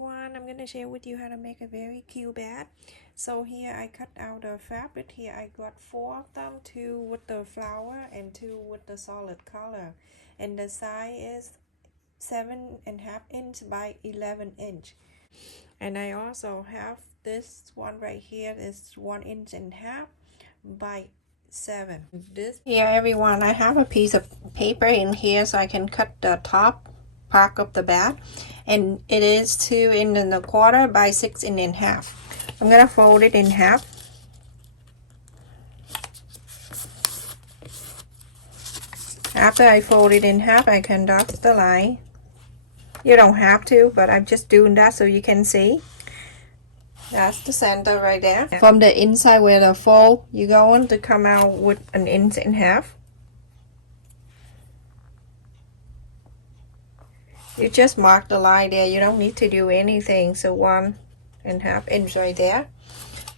everyone, I'm gonna share with you how to make a very cute bag. So here I cut out the fabric. Here I got 4 of them, 2 with the flower and 2 with the solid color, and the size is 7.5 inch by 11 inch. And I also have this one right here is 1.5 inch by 7. This here everyone, I have a piece of paper in here so I can cut the top part of the bag, and it is 2.25 inches by 6.5 inches. I'm gonna fold it in half. After I fold it in half, I can dot the line. You don't have to, but I'm just doing that so you can see. That's the center right there. From the inside where the fold, you're going to come out with 1.5 inches. You just mark the line there. You don't need to do anything. So 1.5 inch right there.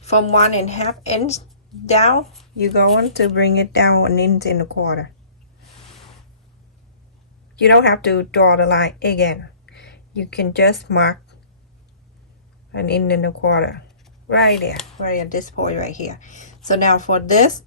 From 1.5 inch down, you're going to bring it down 1.25 inches. You don't have to draw the line again. You can just mark 1.25 inches right there, right at this point right here. So now for this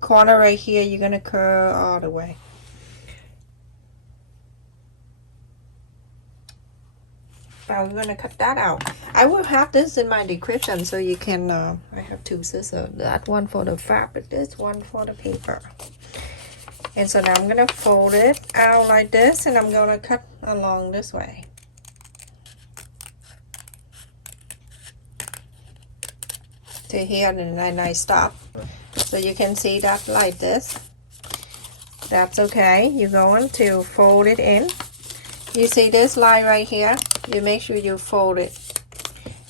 corner right here, you're gonna curl all the way. I'm gonna cut that out. I will have this in my description so you can I have 2 scissors, that one for the fabric, this one for the paper. And so now I'm gonna fold it out like this, and I'm gonna cut along this way. To here, and then I stop. So you can see that like this. That's okay. You're going to fold it in. You see this line right here? You make sure you fold it.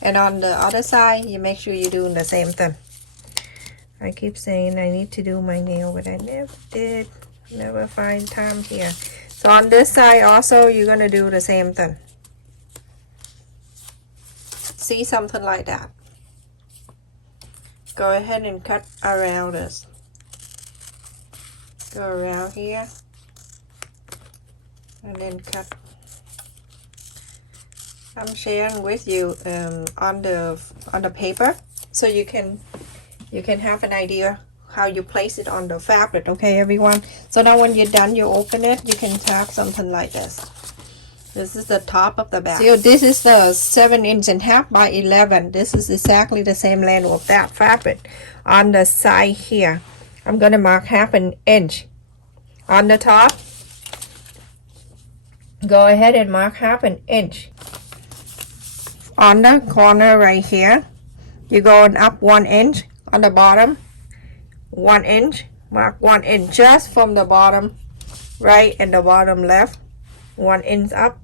And on the other side, you make sure you're doing the same thing. I keep saying I need to do my nail, but I never did. Never find time here. So on this side also, you're going to do the same thing. See, something like that. Go ahead and cut around this. Go around here. And then cut. I'm sharing with you on the paper, so you can have an idea how you place it on the fabric. Okay, everyone. So now when you're done, you open it. You can have something like this. This is the top of the bag. So this is the 7.5 by 11. This is exactly the same length of that fabric. On the side here, I'm gonna mark 1/2 inch. On the top, go ahead and mark 1/2 inch. On the corner right here, you're going up 1 inch. On the bottom, 1 inch. Mark 1 inch just from the bottom right and the bottom left. 1 inch up.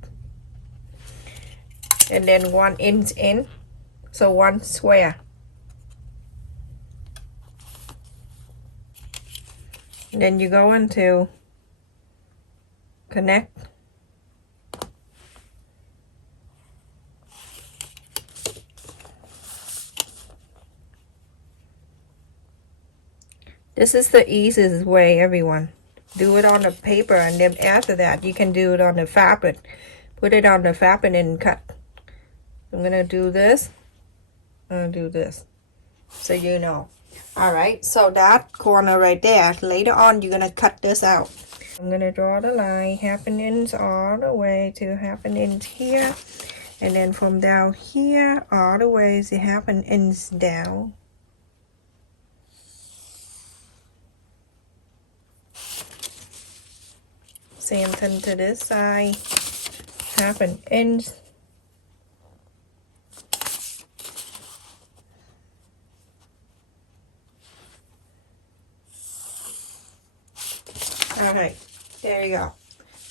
And then 1 inch in, so 1 square. And then you go into connect. This is the easiest way, everyone. Do it on the paper, and then after that you can do it on the fabric. Put it on the fabric and cut. I'm gonna do this. I'm gonna do this, so you know. All right, so that corner right there, later on you're gonna cut this out. I'm gonna draw the line 1/2 inch all the way to 1/2 inch here, and then from down here all the way to 1/2 inch down. Same thing to this side, 1/2 inch. Alright, there you go.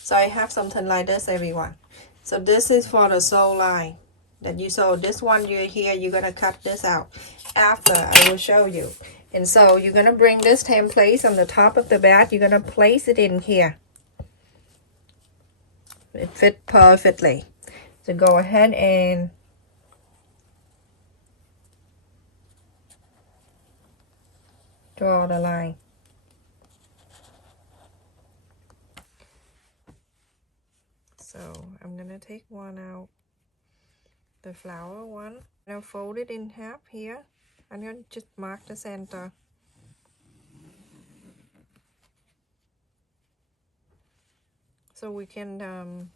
So I have something like this, everyone. So this is for the sole line that you sew. This one you're here, you're gonna cut this out. After, I will show you. And so you're gonna bring this template on the top of the bag. You're gonna place it in here. It fits perfectly. So go ahead and draw the line. So I'm gonna take one out the flower one. Now fold it in half here. I'm going to just mark the center. So we can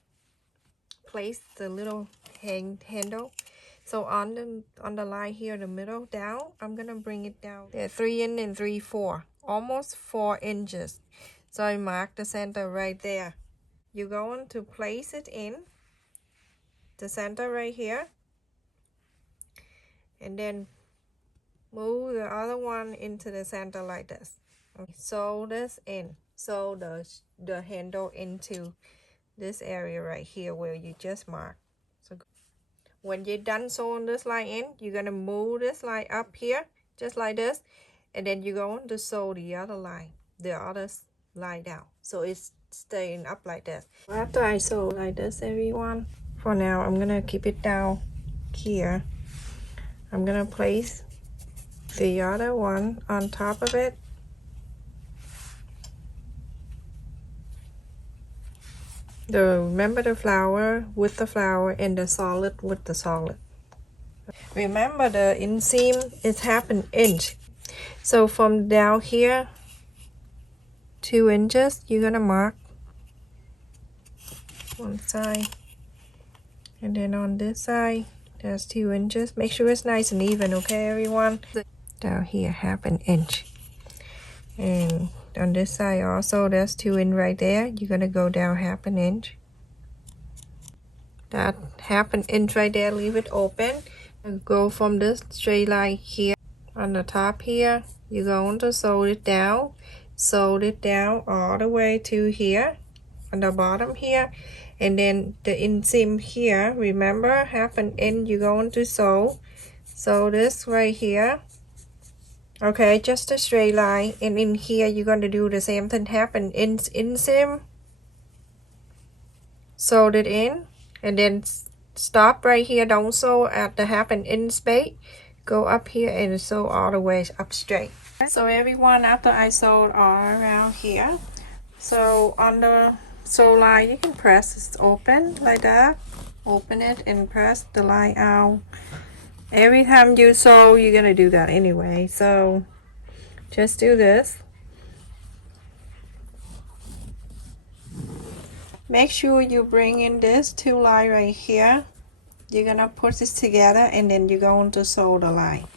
place the little handle. So on the line here, the middle down, I'm gonna bring it down. They're 3 in and 3/4, almost 4 inches. So I mark the center right there. You're going to place it in the center right here, and then move the other one into the center like this. Okay. Sew this in. Sew the handle into this area right here where you just marked. So when you're done sewing this line in, you're gonna move this line up here just like this, and then you're going to sew the other line down, so it's staying up like this. After I sew like this, everyone, for now I'm gonna keep it down here. I'm gonna place the other one on top of it. Remember the flower with the flower and the solid with the solid. Remember the inseam is 1/2 inch. So from down here 2 inches, you're gonna mark one side, and then on this side there's 2 inches. Make sure it's nice and even, okay everyone? Down here 1/2 inch, and on this side also there's 2 in right there. You're gonna go down 1/2 inch. That 1/2 inch right there, leave it open and go from this straight line here on the top here. You're going to sew it down all the way to here on the bottom here, and then the inseam here, remember 1/2 inch, you're going to sew this right here. Okay, just a straight line, and in here you're going to do the same thing. 1/2 inch inseam, sew it in, and then stop right here. Don't sew at the 1/2 inch space. Go up here and sew all the way up straight. So everyone, after I sewed all around here, so on the sew line, you can press this open like that. Open it and press the line out. Every time you sew, you're gonna do that anyway, so just do this. Make sure you bring in this 2 line right here. You're gonna put this together, and then you're going to sew the line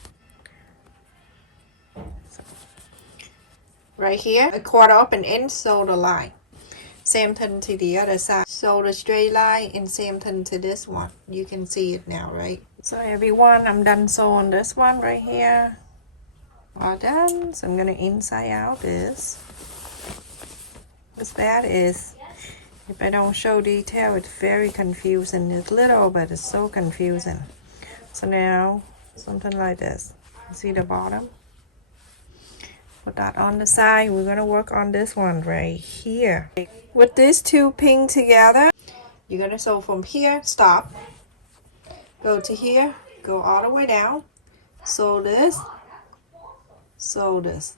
right here, 1/4 inch, sew the line. Same thing to the other side, sew the straight line, and same thing to this one. You can see it now, right? So everyone, I'm done sewing this one right here. All done. So I'm gonna inside out this. What's bad is if I don't show detail, it's very confusing. It's little, but it's so confusing. So now something like this. See the bottom? Put that on the side. We're gonna work on this one right here. With these 2 pinned together, you're gonna sew from here, stop, go to here, go all the way down, sew this, sew this.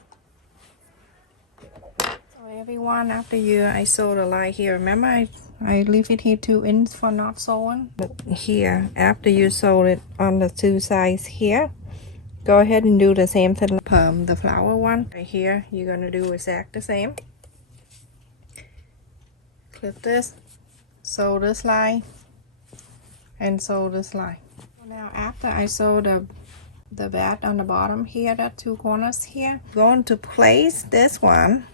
So everyone, after I sew the line here, remember I leave it here 2 inches for not sewing. But here, after you sew it on the 2 sides here, go ahead and do the same thing. The flower one right here, you're gonna do exactly the same. Clip this, sew this line, and sew this line. Now after I sew the back on the bottom here, the 2 corners here, I'm going to place this one,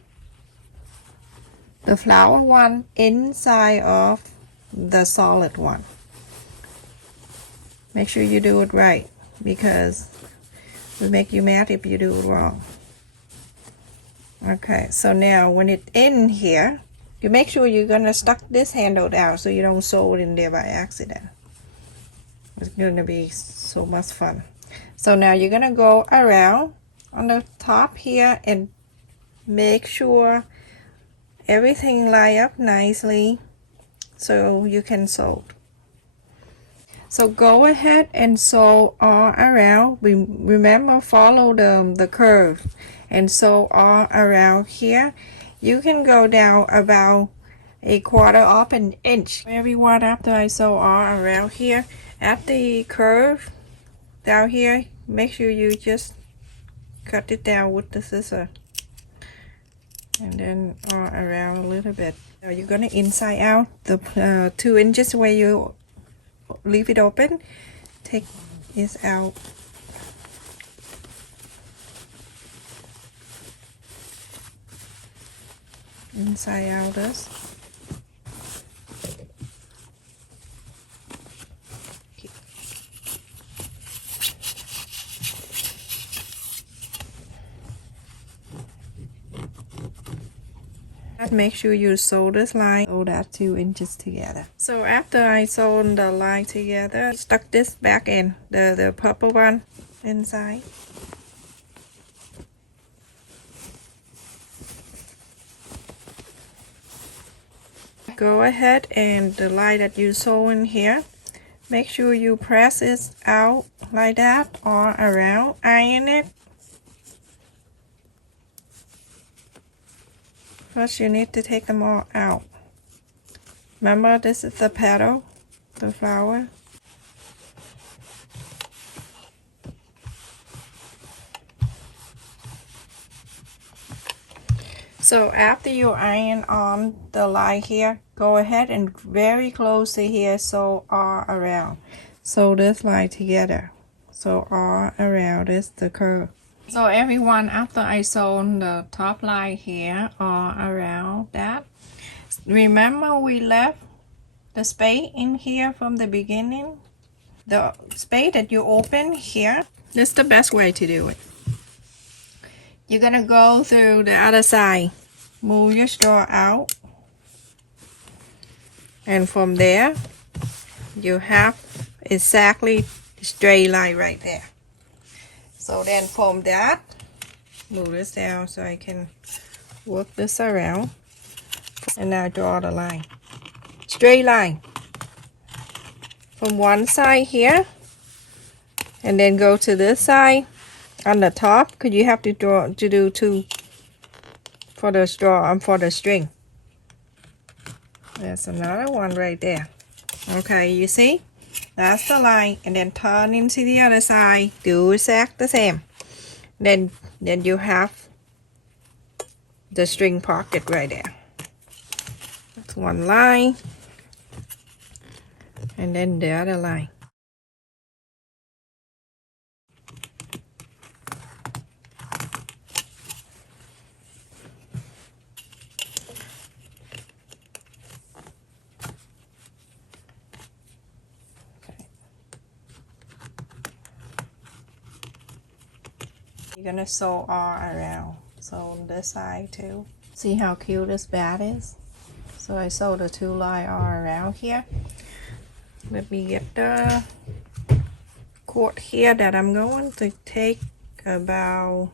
the flower one, inside of the solid one. Make sure you do it right, because it will make you mad if you do it wrong. Okay, so now when it's in here, you make sure you're gonna stuck this handle down so you don't sew it in there by accident. It's gonna be so much fun. So now you're gonna go around on the top here and make sure everything line up nicely so you can sew. So go ahead and sew all around. Remember, follow the curve and sew all around here. You can go down about 1/4 inch. Everyone, after I sew all around here, At the curve down here, make sure you just cut it down with the scissor, and then around a little bit. Now you're gonna inside out the 2 inches where you leave it open. Take this out. Inside out this. Make sure you sew this line, sew that 2 inches together. So after I sewn the line together, stuck this back in, the purple one inside. Go ahead and the line that you sew in here, make sure you press it out like that or around, iron it. First you need to take them all out. Remember, this is the petal, the flower. So after you iron on the line here, go ahead and very close to here, sew all around. Sew this line together. So all around is the curve. So everyone, after I sewn the top line here all around that, remember we left the space in here from the beginning. The space that you open here, this is the best way to do it. You're gonna go through the other side, move your straw out, and from there you have exactly the straight line right there. So then from that, move this down so I can work this around, and now draw the line, straight line from one side here, and then go to this side on the top, because you have to do 2 for the straw and for the string. There's another one right there. Okay, you see, that's the line, and then turn into the other side, do exactly the same. Then you have the string pocket right there. That's one line, and then the other line. You're gonna sew all around. So on this side too. See how cute this bat is? So I sewed the 2 lines all around here. Let me get the cord here that I'm going to take about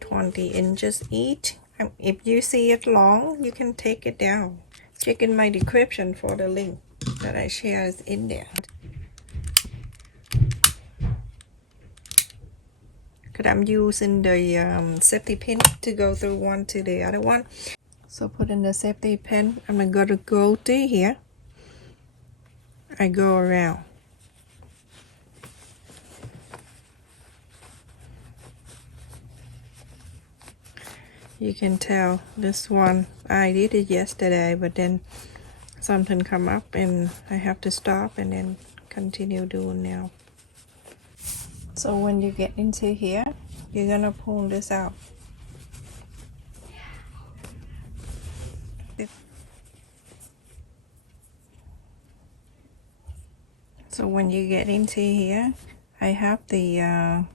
20 inches each. If you see it long, you can take it down. Check in my description for the link that I share is in there. Because I'm using the safety pin to go through one to the other one. So put in the safety pin. I'm going to go to here. I go around. You can tell this one, I did it yesterday, but then something come up and I have to stop and then continue doing now. So when you get into here, you're gonna pull this out. So when you get into here, I have the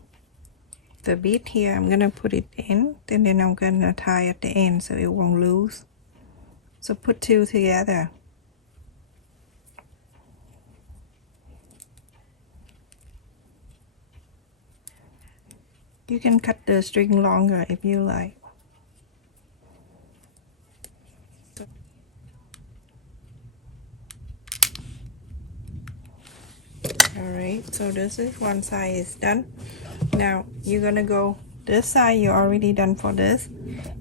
bead here. I'm gonna put it in, and then I'm gonna tie at the end so it won't lose. So put 2 together. You can cut the string longer if you like. Alright, so this is one side is done. Now you're gonna go this side, you're already done for this.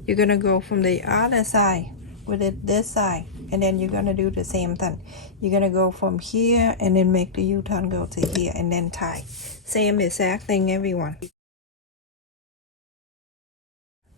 You're gonna go from the other side with it this side. and then you're gonna do the same thing. You're gonna go from here and then make the U-turn go to here and then tie. Same exact thing, everyone.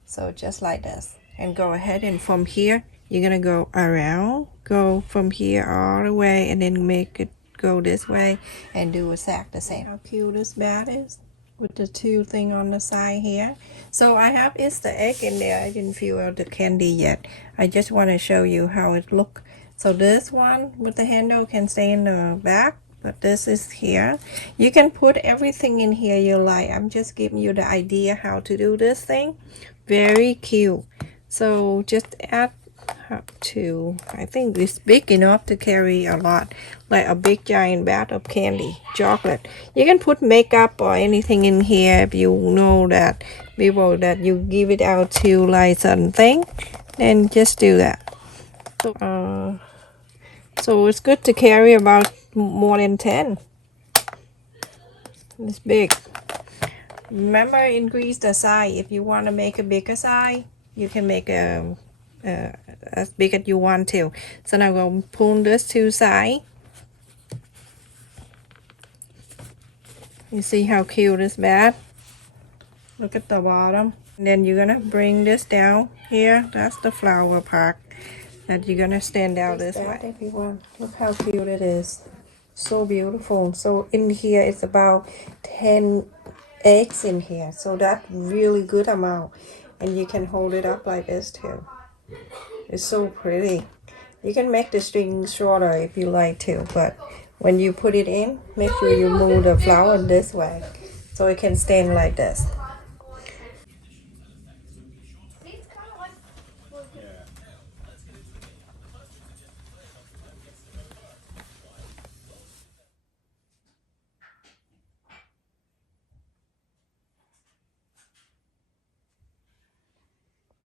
So just like this, and go ahead, and from here you're gonna go around, go from here all the way, and then make it go this way and do exact the same. How cute this bat is with the two thing on the side here. So I have Easter egg in there. I didn't fill out the candy yet. I just want to show you how it look. So this one with the handle can stay in the back, but this is here. You can put everything in here you like. I'm just giving you the idea how to do this thing. Very cute. So just add up to, I think it's big enough to carry a lot, like a big giant bat of candy, chocolate. You can put makeup or anything in here if you know that people that you give it out to, like something, then just do that. So it's good to carry about more than 10. It's big. Remember, increase the size. If you want to make a bigger size, you can make as big as you want to. So now I'm going to pull this to side. You see how cute this bat? Look at the bottom. And then you're gonna bring this down here. That's the flower part that you're gonna stand out this way. Everyone, look how cute it is. So beautiful. So in here it's about 10 eggs in here. So that's really good amount. And you can hold it up like this too. It's so pretty. You can make the string shorter if you like to, but when you put it in, make sure you move the flower this way so it can stand like this.